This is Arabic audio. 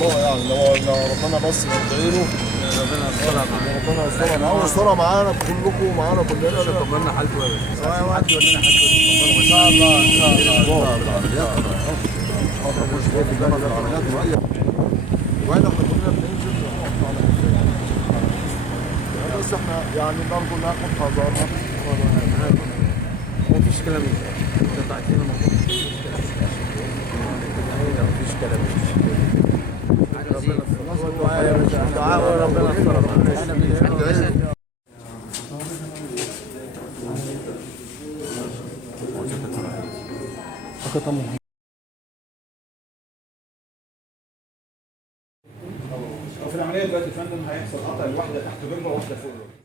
اخطاء يعني، لو ربنا بس يدعي له. ربنا يسترها معانا. ربنا يسترها معاه ويسترها معانا كلكم ومعانا كلنا. طمنا حالته يا باشا. سواء حد يقول لنا حالته ان شاء الله ان شاء الله. واحنا كلنا بننزل بس احنا يعني برضه ناخد حذرنا. مفيش كلام انت طلعت لنا الموضوع. مفيش كلام. ربنا يسترها معانا. Acá estamos.